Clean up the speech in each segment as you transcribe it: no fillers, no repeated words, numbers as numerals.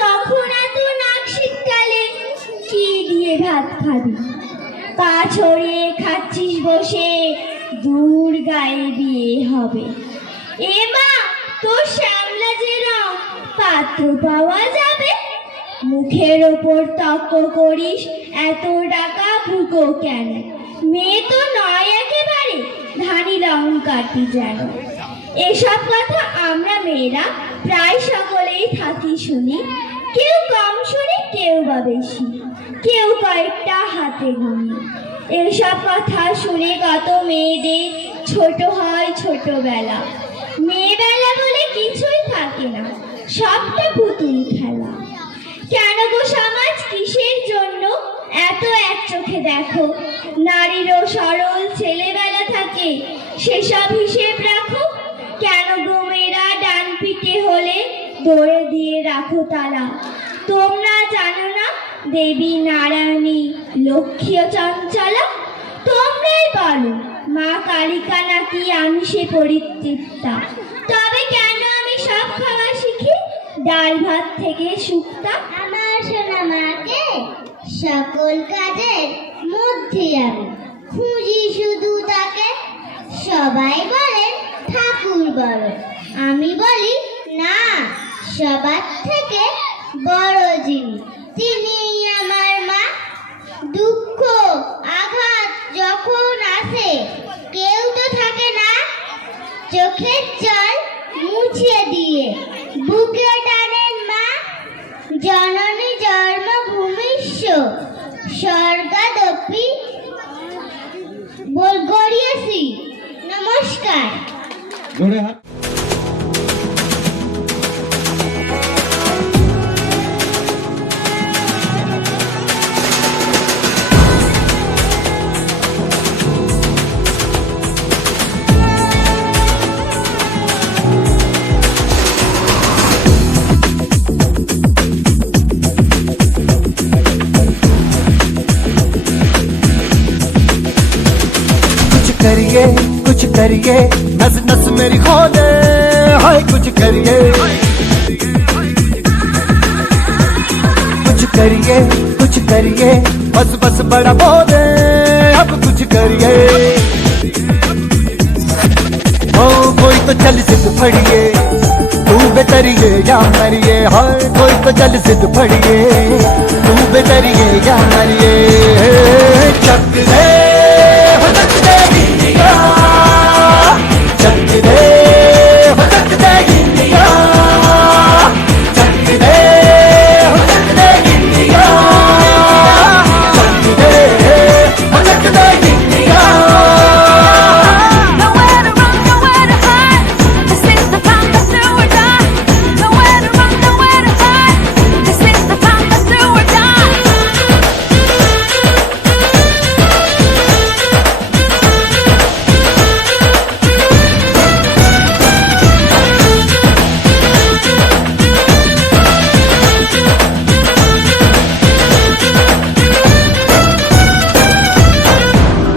তখন এত নাক শীতকালে কি দিয়ে ভাত খাবি? পা ছড়িয়ে খাচ্ছিস বসে, দূর গায়ে বিয়ে হবে। এ মা, তোর শ্যামলা যে রং, পাত্র পাওয়া যাবে? মুখের ওপর তক্ক করিস, এত টাকা ভুকো কেন? মেয়ে তো নয় একেবারে, ধানি লঙ্কাটি যেন। এসব কথা আমরা মেয়েরা প্রায় সকলেই থাকি শুনি, কেউ কম শুনি, কেউ বা বেশি, কেউ কয়েকটা হাতে গুনি। এসব কথা শুনে কত মেয়েদের ছোট হয় ছোটবেলা। মেয়েবেলা বলে কিছুই থাকে না, সবটা পুতুল খেলা। কেন গো সমাজ কিসের জন্য এত এক চোখে দেখো? নারীরও সরল ছেলেবেলা থাকে, সেসব হিসেব রাখো। কেন গো মেয়েরা ডান পিঠে হলে দৌড়ে দিয়ে রাখো তালা? তোমরা জানো না দেবী নারায়ণী লক্ষ্মী ও চঞ্চলা? তোমরাই বলো মা কালিকা নাকি আমিষে পরিতৃপ্তা? তবে কেন আমি সব খাওয়া শিখি, ডাল ভাত থেকে শুক্তা? আমার সোনা মাকে সকল কাজের মধ্যে আমি খুঁজি শুধু তাকে। সবাই বলে ঠাকুর বড়, আমি বলি না, সবার থেকে বড় যিনি তিনি আমার মা। দুঃখ আঘাত যখন আসে কেউ তো থাকে না চোখের জল মুছে দিয়ে, বুকে টানেন মা। জননী জন্মভূমিষ্য স্বর্গাদপি গড়িয়েছি। নমস্কার। कुछ करिए, नस नस मेरी खोले, हाय कुछ करिए, कुछ करिए, बस बस बड़ा बोले, अब कुछ करिए। ओ कोई तो चल सिद्ध फड़िए, तू बेतरिए या मरिए, हाय कोई तो चल सिद्ध फड़िए, तू बेतरिए या मरिए। चक दे चक दे इंडिया, चक दे चक दे इंडिया, चक दे चक दे इंडिया, चक दे चक दे India. Nowhere to run, nowhere to hide. This is the time to do or die. Nowhere to run, nowhere to hide. This is the time to do or die.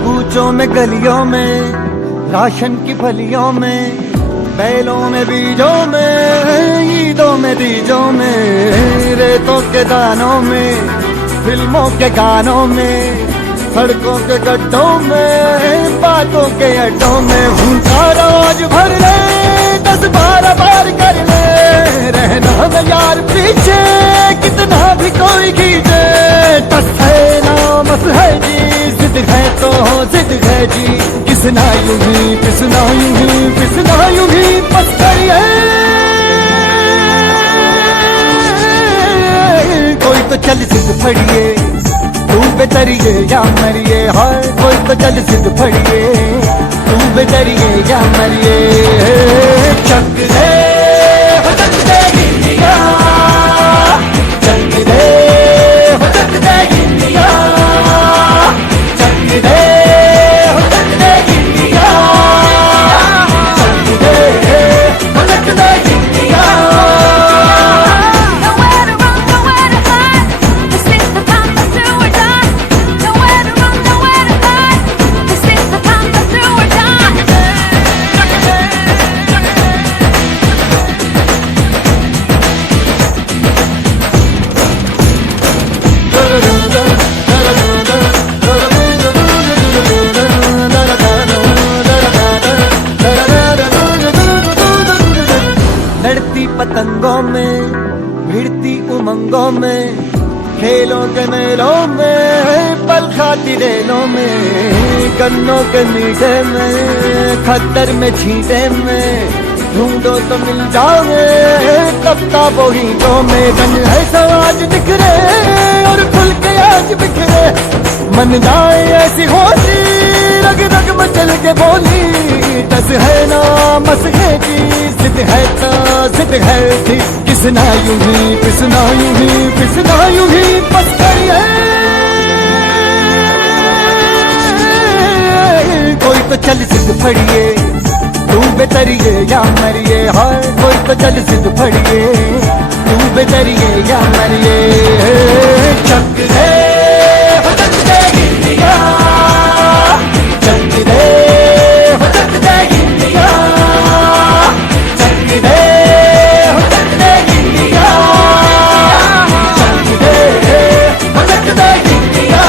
कूचों में गलियों में, राशन की फलियों में, बैलों में बीजों में, ईदों में दीजों में, रेतों के दानों में, फिल्मों के गानों में, सड़कों के गड्ढों में, बातों के अड्डों में। भूखा रोज भर ले, 10-12 बार कर ले, रहना न यार पीछे, कितना भी कोई खींचे। टस है नामस है जी, जिद है तो जिद है जी, किसना यूं ही पिसना यूं ही पिसना यूं ही बस करिए। कोई तो चल सिद्ध फड़िए, तू बेतरिए या मरिए, हाय कोई तो चल सिद्ध फड़िए, तू बेतरिए या मरिए। चक दे चक दे इंडिया, चक दे चक दे इंडिया, चक दे चक दे इंडिया, चक दे चक दे India. Nowhere to run, nowhere to hide. This is the time to do or die. Nowhere to run, nowhere to hide. This is the time to do or die. उमंगों में, खेलों के मेलों में, पल खाती रेलों में, गन्नों के मीठे में, खद्दर में छींटे में, ढूंढो तो मिल जाओगे किताबों हीटों में। रंग है सब आज बिखरे और खुल के आज बिखरे, मन जाए ऐसी होली रग रग मचल के बोली। टस है ना मसके की, जिद है तो जिद है थी, किसना यूं ही पिसना यूं ही पिसना यूं ही बस करिए। कोई तो चल जिद फड़िए, तू बेतरिए या मरिए, हाय कोई तो चल जिद फड़िए, तू बेतरिए या मरिए। चक दे हो चक दे इंडिया, चक दे हो चक दे इंडिया, चक दे हो चक दे इंडिया, चक दे हो चक दे इंडिया।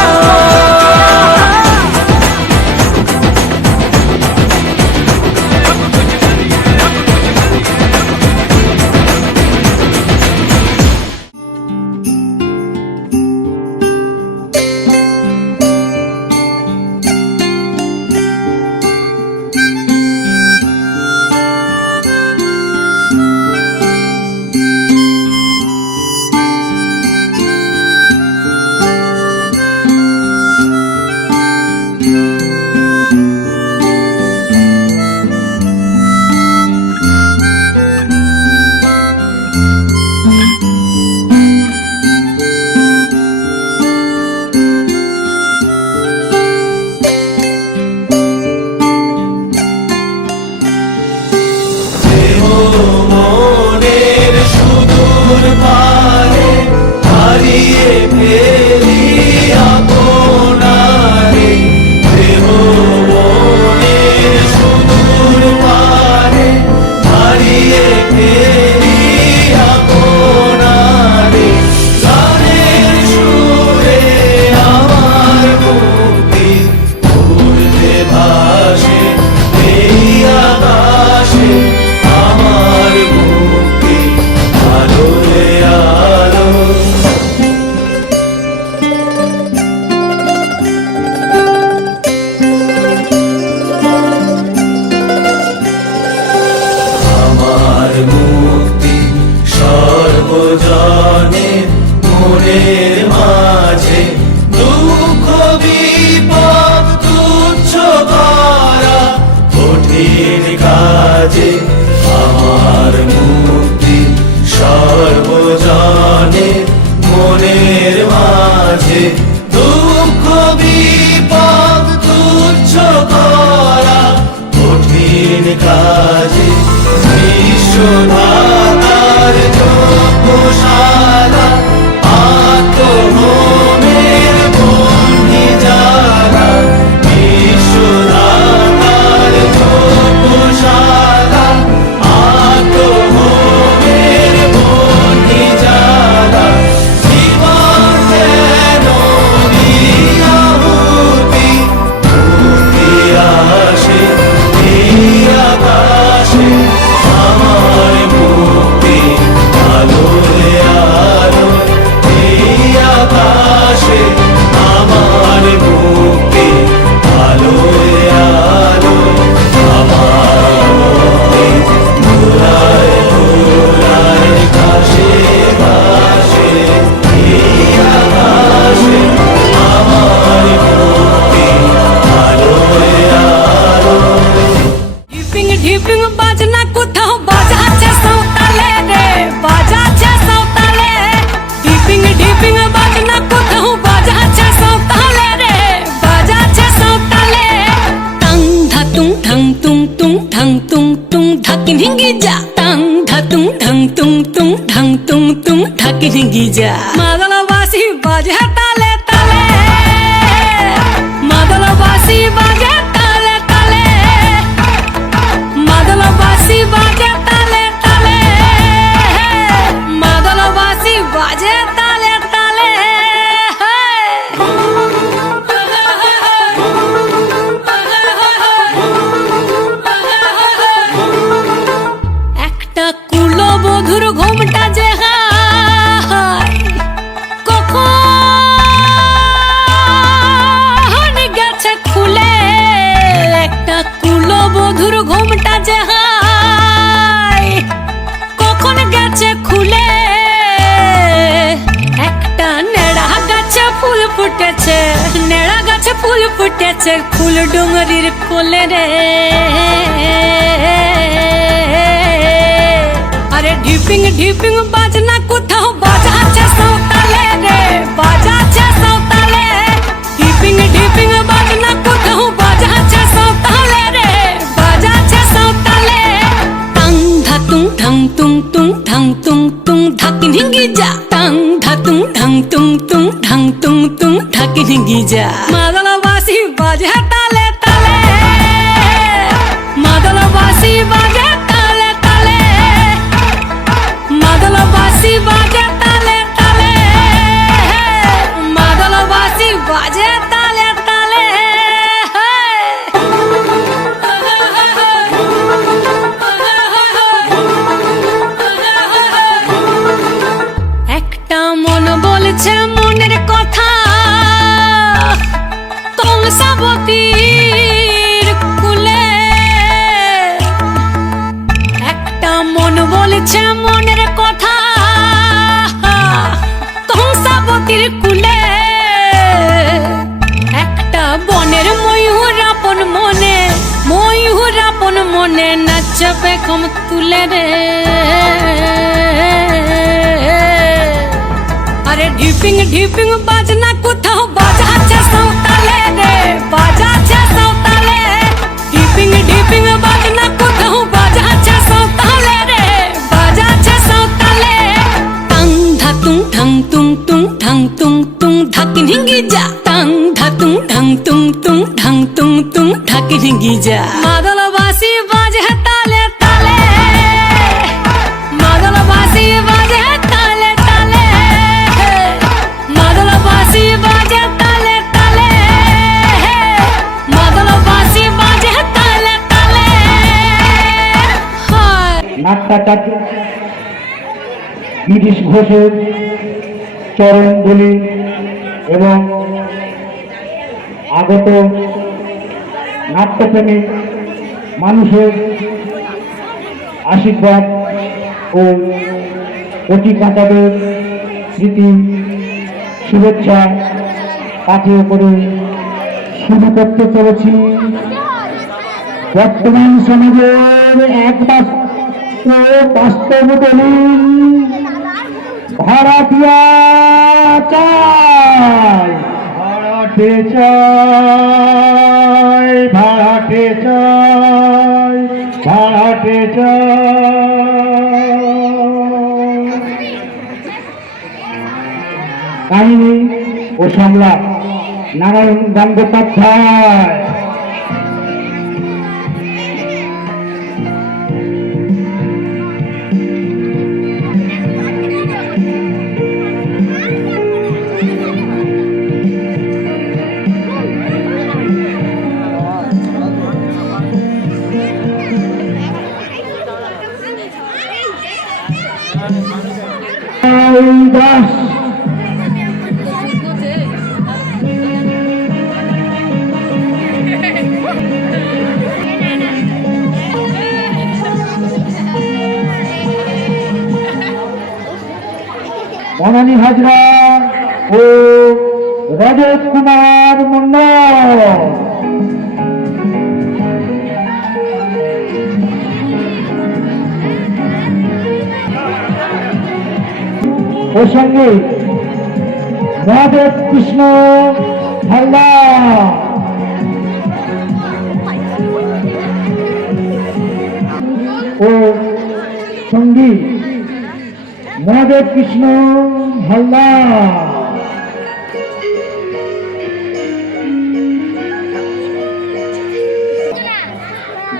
गीजा मादलवासी बाजे ताले ताले, मादलवासी बाजे ताले ताले, मादलवासी बाजे ताले ताले, मादलवासी बाजे ताले ताले। একটা কুলবধুর ঘোমটা যে ফুটেছে ফুল ডুঙরির কোলে রে, আরে ঢিপিং ঢিপিং বাজনা কোথাও বাজাচ্ছে সাঁওতালে রে, বাজাচ্ছে সাঁওতালে, ঢিপিং ঢিপিং বাজনা কোথাও বাজাচ্ছে সাঁওতালে রে, বাজাচ্ছে সাঁওতালে। টাং ধাতুং ঢং তুং তুং ঢং তুং তুং ঢাকি ঢিঙ্গি যা, টাং ধাতুং ঢং তুং তুং ঢং তুং তুং ঢাকি ঢিঙ্গি যা। মাদল বাঁশি বাজে তালে তালে, মাদল বাঁশি বাজে তালে তালে, মাদল বাঁশি বাজে তালে তালে, মাদল বাঁশি বাজে তালে তালে। একটা মন বলছে মনের কথা, কংসাবতীর কুলে, একটা মন বলছে মনের কথা, কংসাবতীর কুলে, একটা বনের ময়ূর আপন মনে, ময়ূর আপন মনে নাচবে কম তুলে রে, আরে ঢিপিং ঢিপিং বাজনা কোথাও বাজাচ্ছে সাঁওতালে রে, বাজাচ্ছে সাঁওতালে, ঢিপিং ঢিপিং বাজনা কোথাও বাজাচ্ছে সাঁওতালে রে, বাজাচ্ছে সাঁওতালে। টাং ধাতুং ঢং তুং তুং ঢং তুং তুং ঢাকি ঢিঙ্গি যা, টাং ধাতুং ঢং তুং তুং ঢং তুং তুং ঢাকি ঢিঙ্গি যা। মাদল বাঁশি বাজে তালে তালে, মাদল বাঁশি বাজে তালে তালে, মাদল বাঁশি বাজে তালে তালে, মাদল বাঁশি বাজে তালে তালে। নাট্যাচার্য গিরিশ ঘোষের চরণ ধুলি এবং আগত নাট্যপ্রেমী মানুষের আশীর্বাদ ও কোটি কাঁটাদের স্মৃতি শুভেচ্ছা পাঠিয়ে করে শুরু করতে চলেছি বর্তমান সমাজের একমাত্র বাস্তব দলিল ভাড়াটিয়া চাই, ভাড়াটে চাই, ভাড়াটে চাই, ভাড়াটে চাই। কাহিনী ও সংলাপ নারায়ণ গঙ্গোপাধ্যায়। দাস বনানী হাজরা ও রজত কুমার মন্ডল। ওর সঙ্গে মহাদেব কৃষ্ণ হালদার, ও সঙ্গী মহাদেব কৃষ্ণ হালদার।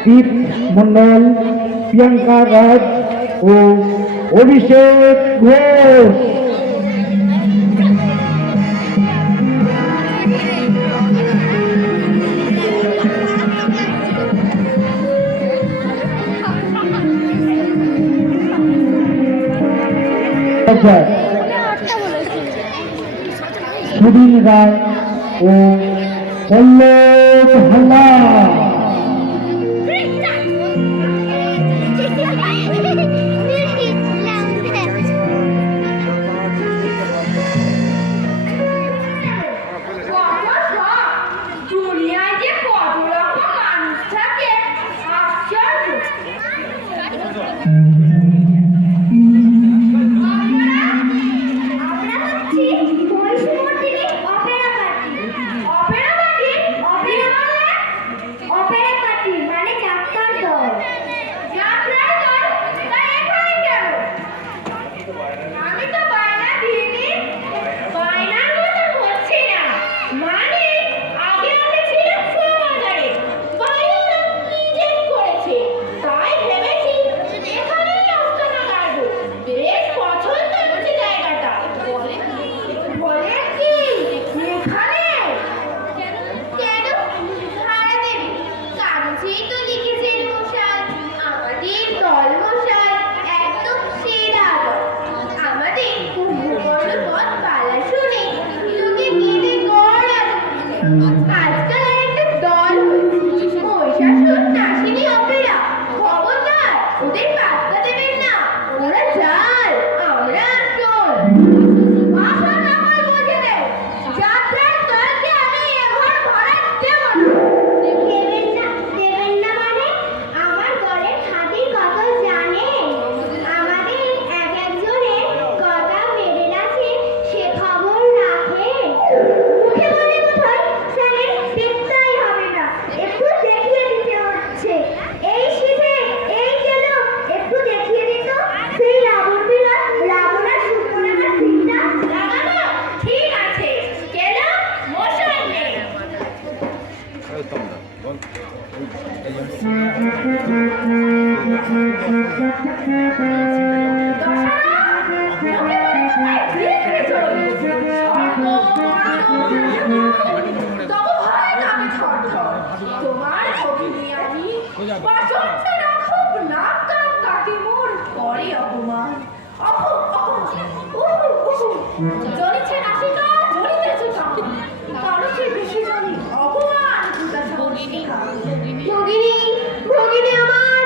দীপ মন্ডল, প্রিয়াঙ্কা রাজ ও অভিষেক ঘোষ। সুধীর রায় ও পল্লব হালদার। জ্বলিছে নাসিকা, জ্বলিতেছে কা। তারও চেয়ে বেশি জ্বলি অপমান জুতা সংস্কৃতা। ভগিনী, ভগিনী আমার!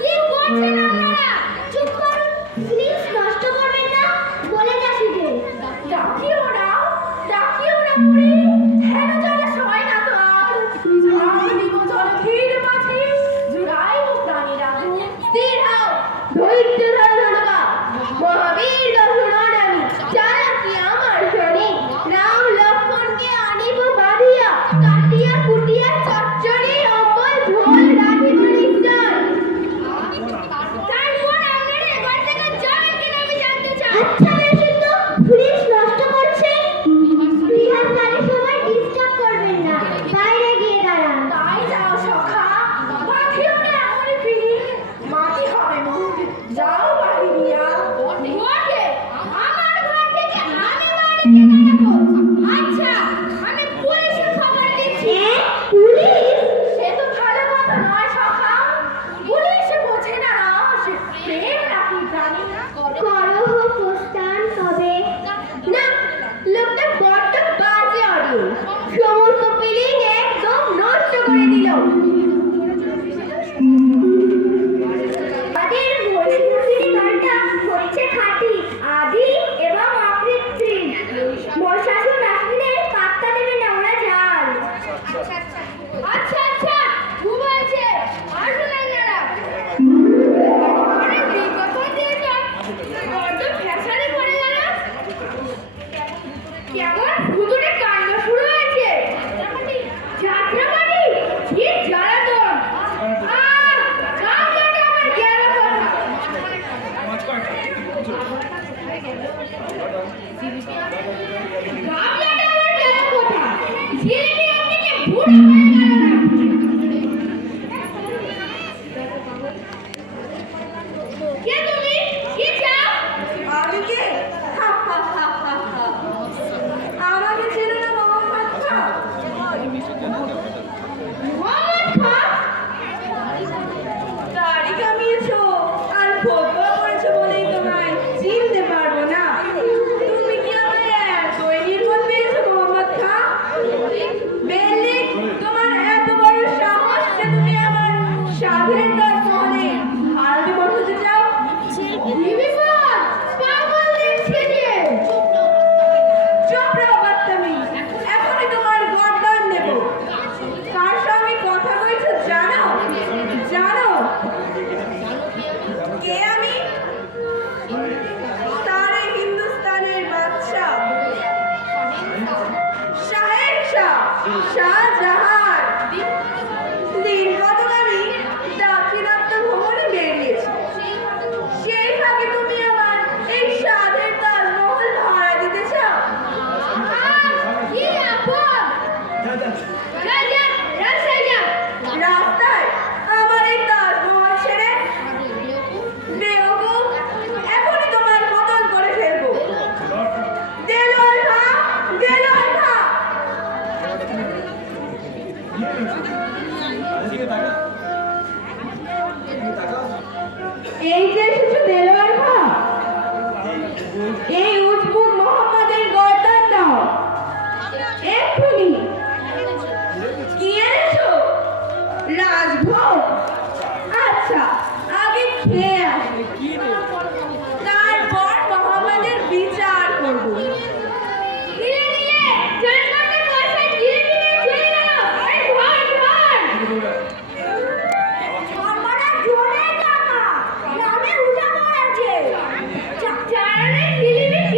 কি করছেন আপনারা? চুপ করুন, প্লিজ নষ্ট করবেন না, বলে চাষিদের। ডাকিও না, ডাকিও না বুড়ি, হেন জলে সয় না তো আর। ঝাঁকুনি গো জলধির মাঝে, জুড়াইব প্রাণীর আগুন। স্থির হও, ধৈর্য ধরো ধনকা। মহাবীর দর্শন আমি, যারা কি আমার সৈনিক। রাম লক্ষ্মণকে আনিব বাঁধিয়া, কাটিয়া কুটিয়া চচ্চড়ি অম্বল ঝোল রাখিব নিশ্চয়। তারপর আপনারা এবার থেকে যাবেন কিনা আমি জানতে চাই। আচ্ছা বেশি তো, প্লিজ নষ্ট করছেন। রিহার্সালের সময় ডিস্টার্ব করবেন না, বাইরে গিয়ে দাঁড়ান। তাই যাও সখা, বাঁধিও না এমনই ফিরিং, মাটি হবে মুখ, যাও বাহিরিয়া। বটে, আমার ঘর থেকে আমি বাড়িতে দাঁড়াবো। আচ্ছা, আমি পুলিশে খবর দিচ্ছি। পুলিশ? সে তো ভালো কথা নয় সখা, পুলিশ বোঝে না রস, প্রেম নাকি প্রাণী। করহ প্রস্থান তবে। না, লোকটা বড্ড বাজে অডিয়েন্স, সমস্ত ফিলিং একদম নষ্ট করে দিল। তাদের ভোজপুরি গানটা হচ্ছে খাঁটি, আদি এবং অকৃত্রিম। মশাসুর রাসমিনের পাত্তা দেবেন না, ওরা জাল। আচ্ছা আচ্ছা, ঘুমাচ্ছে, আসুন আপনারা। অনেক বিজ্ঞাপন দিয়েছ, বড্ড ফ্যাশনে পড়ে গেল। কেমন ভুতুড়ে কাণ্ড শুরু হয়েছে। যাত্রাপাটি, কি জ্বালাতন। কামড়াটা আমার গেল কথা। গামলাটা আমার গেল কথা। জিলিপি একদিকে বুড়ো হয়ে গেল না। কে তুমি? কি চাও? আমি কে? আমাকে চেনো না মোহাম্মদ খাঁ? মোহাম্মদ খাঁ? দাড়ি কামিয়েছো আর ফতোয়া করেছো বলেই তোমায় চিনতে পারবো না। তুমি কি আমায় এতই নির্বোধ পেয়েছো মোহাম্মদ খাঁ? বেল্লি, তোমার এত বড় সাহস যে তুমি আমার সাধের দর্শনে হালতে বসাতে চাও? বিবিসান, পাগল দেখছে যে। চুপ রও বাচ্চামি, এখনই তোমার গর্দান নেব। কার সঙ্গে কথা কইছো জানো? জানো কে আমি? সারে হিন্দুস্তানের বাদশা, শাহের শাহ, শাহজাহান। দিন কতক আমি দাক্ষিণাত্য ভ্রমণে বেরিয়েছি, সেই ফাঁকে তুমি আমার এই সাধের তাজমহল ভাড়া দিতে চাও? কি আপদ! রাস্তায় আমার এই তাজমহল ছেড়ে? বেওকুফ, এখনই তোমার বদল করে ফেলবো। দেলোয়ার খাঁ, দেলোয়ার খাঁ। এই যে এসেছো দেলোয়ার খাঁ, এই উজবুক মোহাম্মদের গর্দান দাও এক্ষুনি। কি এনেছো? রাজভোগ? আচ্ছা, আগে খেয়ে আসি, তারপর মোহাম্মদের বিচার করবো। ধীরে ধীরে, জনগণের পয়সায় ধীরে ধীরে চলে গেল। এই ধর, ধর। সর্বনাশ, জোরে টাকা, গ্রামে উঠে পড়েছে। চারানে ঝিলিমিলি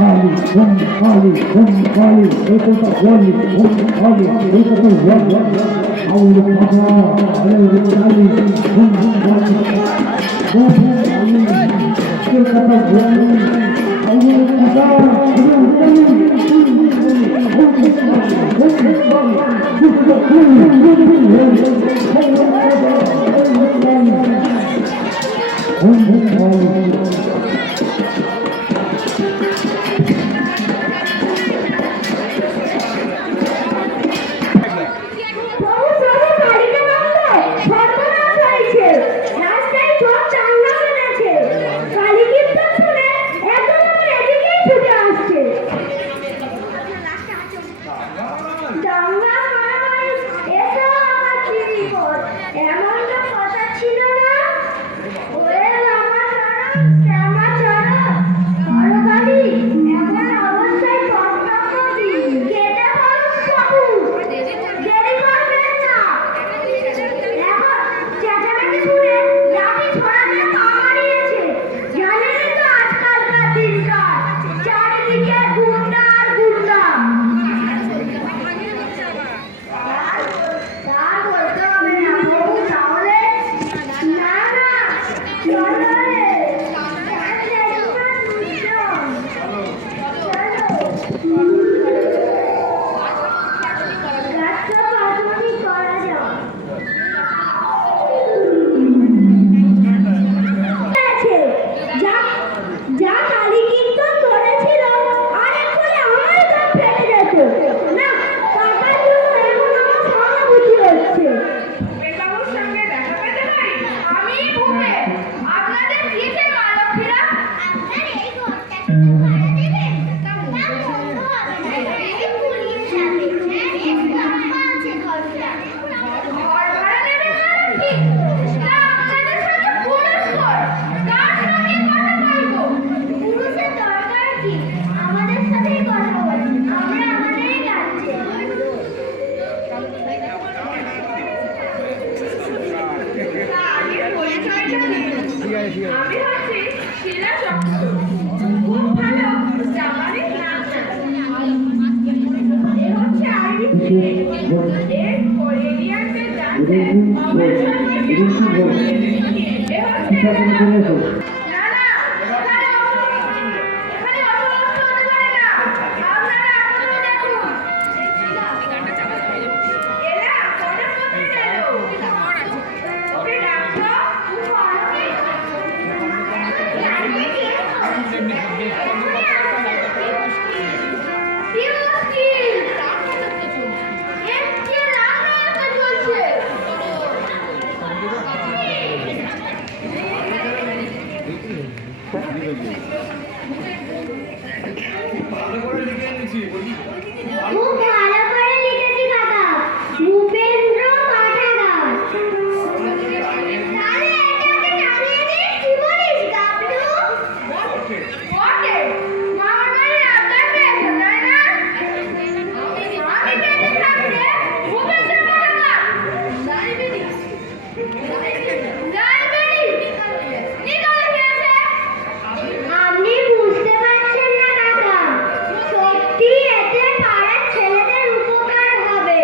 Kali, Kali, Kali, Ekota Wali, Kali, Ekota Wali, Aulu Papa, Aulu Kali, Kali, Ekota Wali, Aulu Papa, প্রভু প্রভু কালীকে মারলো সর্বনাশ হয়েছে রাস্তায় সব চাঙ্গা হয়েছে কালী কীর্তন শুনে একদম আমার এদিকেই ছুটে আসছে দাঙ্গা মারামারি এসো আমার কি বিপদ এমন তো কথা ছিল না ওরে আমার শ্যামা চড়া বড় কালী এমন অবস্থায় পদ্মাব কেটে বল প্রভু দেরি করবেন না এখন চেঁচামেচি শুনে লাঠি ছোড়াতে পা মারিয়েছে জানেনই তো আজকালকার দিনকার চারিদিকে গুন্ডা আর গুন্ডা তা বলতে হবে না প্রভু তাহলে না না চলো রে গাছটা পারমানি করা যাও আছে যা যা কালী কীর্তন করেছিল আরেকটুলে আমার দাম ফেটে যেত না টাকার জন্য এখন আমার সহানুভূতি হচ্ছে বেকাবুর সঙ্গে দেখা পেতে পারি আমি ভূপে আপনাদের কিসে মালক্ষীরা আপনার এই ঘরটাকে ভাড়া দেবেন না বন্ধ হবে না এই পুলিশ যাবে একটু আম্মা আছে ঘরটা ঘর ভাড়া দেবেন মালক্ষী তা আপনাদের সাথে পুরুষ কর তার সঙ্গে কথা বলবো পুরুষের দরকার কি আমাদের সাথেই কথা বল আমরা আমাদেরই যাচ্ছি তা আগে পরিচয়টা দিন আমি হচ্ছি শিলা চক্র খুব ভালো জামারি নাচ এ হচ্ছে আইরিশ এর কোরিয়ানদের ডান্সে আমার সঙ্গে বিবাহ এ হচ্ছে না না এখানে অসুস্থ হতে পারে না আপনারা আপাতত দেখুন এলা কোনে কোথায় গেল ওকে ডাকছো কি মুশকিল একটি রান্না চলছে খুব ভালো করে লিখেছি কাকা ভূপেন্দ্র পাঠাগার তাহলে এটাকে টানিয়ে দিই কি বলিস গাবলু বটে মামার বাড়ির আবদার পেয়েছো তাই না আমি পেতে থাকলে ভূপেন্দ্র পাঠাগার লাইব্রেরি নিকালে গিয়েছে আপনি বুঝতে পারছেন না কাকা সত্যি এতে পাড়ার ছেলেদের উপকার হবে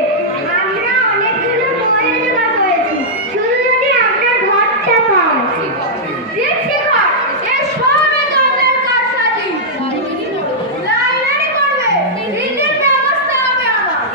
আমরা অনেকগুলো বই জোগাড় করেছি শুধু যদি আপনার ঘরটা পায় দেখছি ঘর এ সবে তোমাদের কারসাজি লাইব্রেরি করবে ঋণের ব্যবস্থা হবে আমার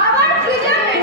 আবার কি যাবে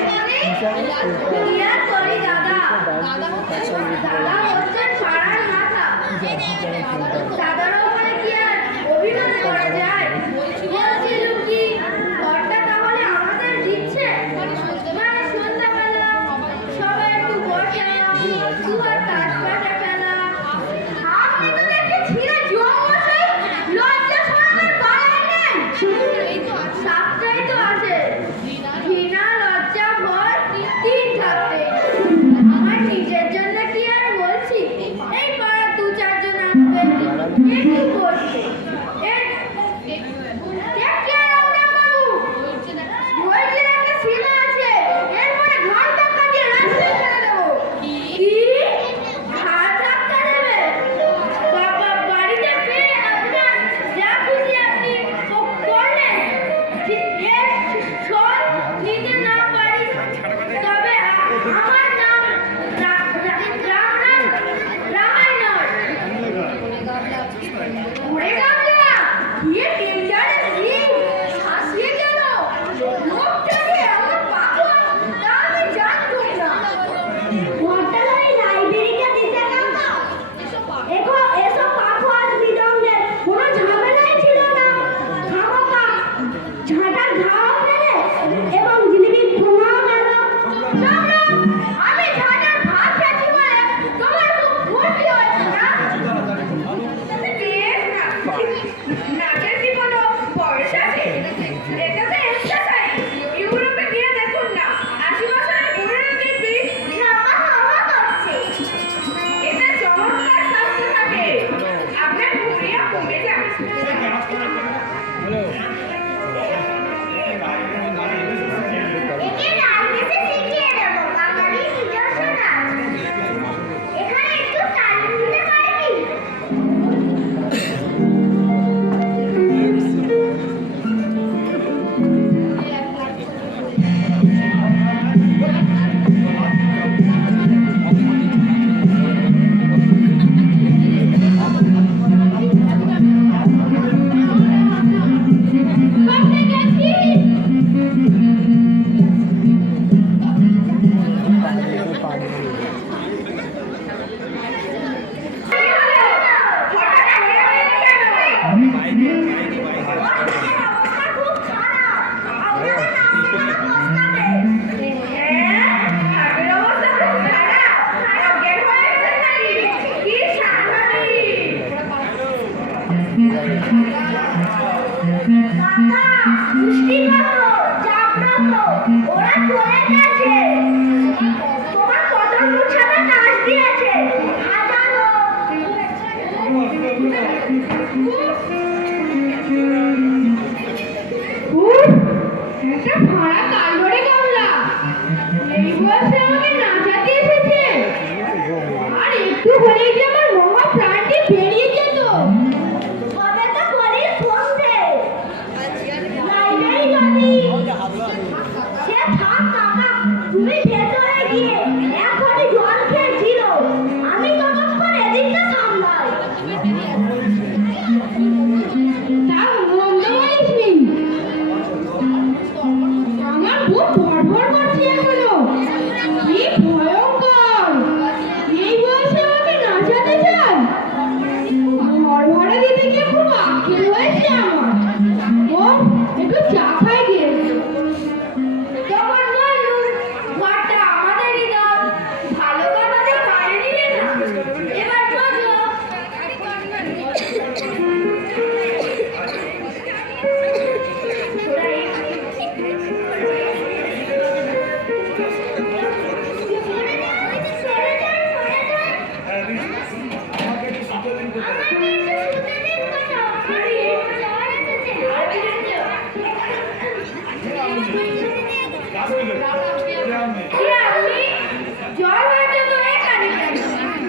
পুষ্টিগত জাগ্রত ওরা চলে গেছে তোমার কত মুছাটা নাচ দিয়েছে হাজারো একটা ভাড়া কালবরে কামলা এই বয়সে আমাকে নাচাতে এসেছে আর একটু হলেই যে আমার মহা প্রাণটি বেরিয়ে যেত কবে তো করি সন্ধে লাইলাই গাবি সে থাক কাকা তুমি ভেতরে গিয়ে এক ঘটি জল খেয়েছিল আমি ততক্ষণ এদিকটা সামলাই তা মন্দ বলিসনি আমার বুক ভরভর করছে এখনো কি ভয়ঙ্কর এই বয়সে আমাকে নাচাতে চায় ঘর ভাড়া দিতে গিয়ে খুব আক্ষেপ হয়েছে আমার ও একটু চা খাই গিয়ে তখন বললুম ঘরটা আমাদেরই দাও ভালো কথা যে কারে নিলে না এবার বোঝো জল হয়েছে তো এখানে কেন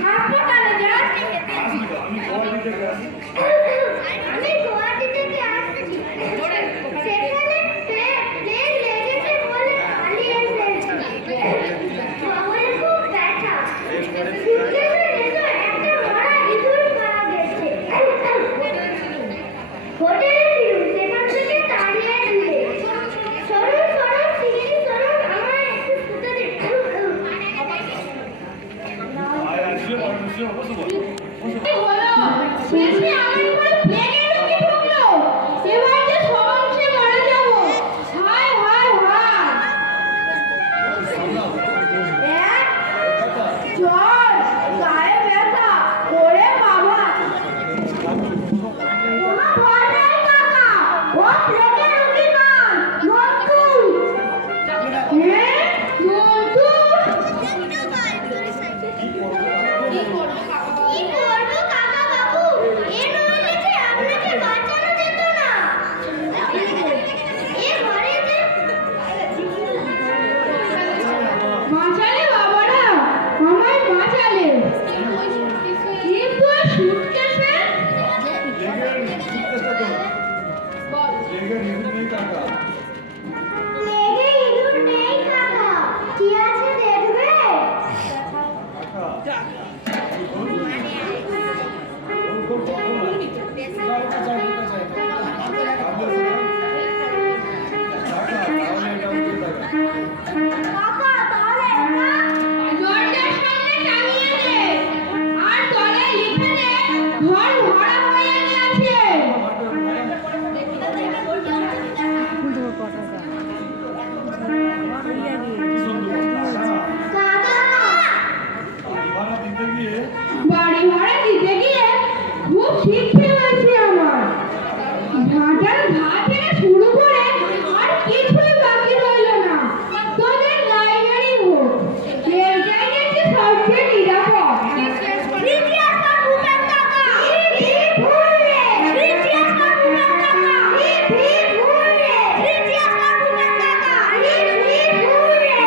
হাসপাতালে যান আমি গুয়াহাটি থেকে আসছি সেখানে প্লেন লেগেছে বলে পালিয়ে এসেছি শহরে খুব ব্যথা সুটকেসের ভেতর একটা মরা ইঁদুর পাওয়া গেছে হোটেলে ফিরুন সেখান থেকে তাড়িয়ে দিলে সরুন সরুন সিঁড়ি সরুন আমায় একটু শুতে দিন কি হলো শেষে আমার উপরে প্লেনে ঢুকে ঢুকলো এবার যে সমস্যে মারা যাবো হায় হায় হায় জ্বর গায়ে ব্যথা ওরে বাবা কোনো ভয় নেই কাকা ও প্লেনে রুগী নয় মন্টু মন্টু কি করবো কাকা বাবু এ নইলে যে আপনাকে বাঁচানো যেত না এ ঘরে যে বাঁচালে বাবারা আমায় বাঁচালে কিন্তু ওই সুটকেসে লেগে ইঁদুর নেই কাকা কি আছে দেখবে কাকা তাহলে এটা দরজার সামনে টাঙিয়ে দে আর তলায় লিখে দে ঘর ভাড়া হয়ে গেছে বাড়ি ভাড়া দিতে গিয়ে খুব শিক্ষে হয়েছে আমার ঢাটার ঘা থেকে শুরু করে আর কিছুই বাকি রইল না তোদের লাইব্রেরি হোক এইটাই দেখছি সবচেয়ে নিরাপদ রিজিয়াস কাকুটার কাকা ভুললে রিজিয়াস কাকুটার কাকা ভুললে রিজিয়াস কাকুটার কাকা ভুললে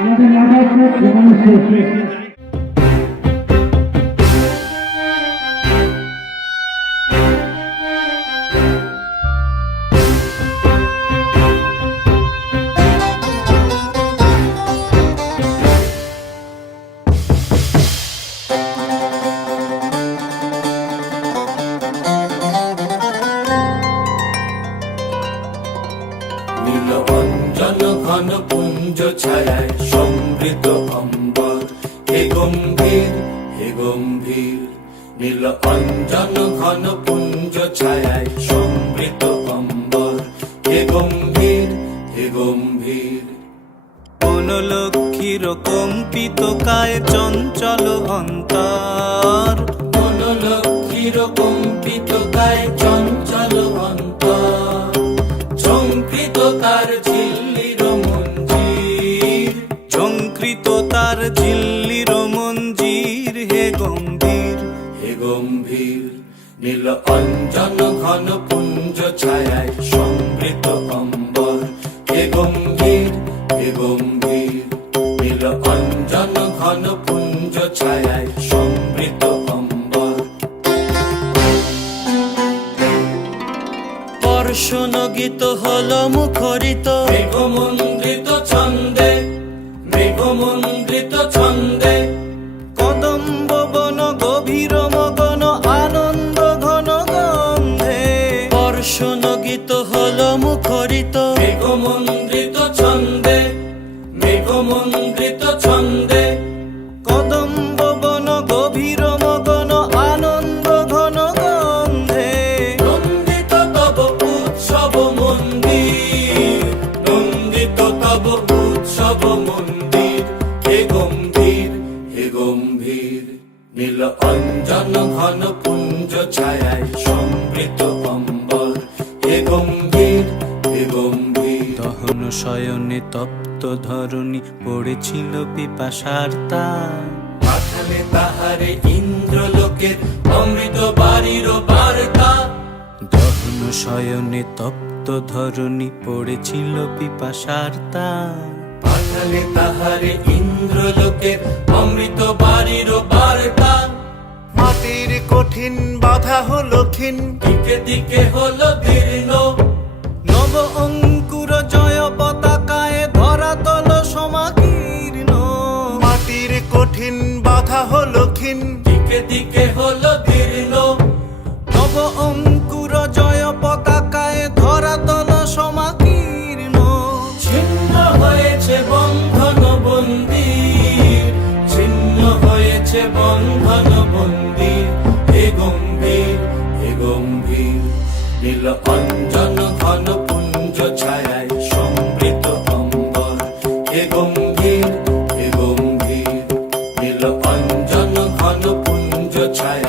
আমাদের নাটক এখানে শেষ নীল অঞ্জন ঘন পুঞ্জ ছায়ায় সমৃদ্ধ অম্বর গম্ভীর হে গম্ভীর নীল অঞ্জন ঘন পুঞ্জ ছায়ায় সমৃত অম্বর হে গম্ভীর হে গম্ভীর বনলক্ষ্মীর কম্পিত কায় চঞ্চল অন্তর বনলক্ষ্মীর কম্পিত কায় চঞ্চল অন্তর ঝঙ্কৃত তার ঝিল্লির মঞ্জির ঝঙ্কৃত তার ঝিল্লির মঞ্জির হে গম্ভীর হে গম্ভীর নীল অঞ্জন ঘন পুঞ্জ ছায়ায় সমৃত অম্বর হে গম্ভীর হে গম্ভীর নীল অঞ্জন ঘন পুঞ্জ ছায়ায় সমৃত অম্বর বর্ষণ গীত হল মুখরিত মেঘমন্দ্রিত ছন্দে মেঘমন্দ্রিত ছন্দে কদম্ব বন গভীর মগন আনন্দ ঘন গন্ধে বর্ষণ গীত হল মুখরিত মেঘমন্দ্রিত ছন্দে মেঘমন্দ্রিত ছন্দে কদম্ব বন গভীর মগন আনন্দ ঘন গন্ধে নন্দিত তব উৎসব মন্দির নন্দিত তব উৎসব মন্দির হে গম্ভীর হে গম্ভীর নীল অঞ্জন ঘন পুঞ্জ ছায়ায় সমৃত অম্বর হে গম্ভীর হে গম্ভীর দহন শয়নে তপ্ত ধরণী পড়েছিল পিপাসার তার পাঠালে তাহারে ইন্দ্রলোকের অমৃত বাড়ির বার্তা দহন শয়নে তপ্ত ধরণী পড়েছিল পিপাসার তার পাঠালে তাহারে ইন্দ্রলোকের অমৃত বাড়ির বার্তা মাটির কঠিন বাধা হলো ক্ষীণ দিকে দিকে হলো দীর্ণ নব অঙ্কুর জয় পতাকায় ধরাতল সমাকীর্ণ মাটির কঠিন বাধা হলো ক্ষীণ দিকে দিকে হলো দীর্ণ নব অঙ্কুর জয় পতাকায় ধরাতল সমাকীর্ণ ছিন্ন হয়েছে বন্ধন বন্দির ছিন্ন হয়েছে বন্ধন বন্দির হে গম্ভীর হে গম্ভীর নীল অঞ্জন ঘন পুঞ্জ ছায়ায় সমৃত অম্বর হে গম্ভীর হে গম্ভীর নীল অঞ্জন ঘন পুঞ্জ ছায়ায়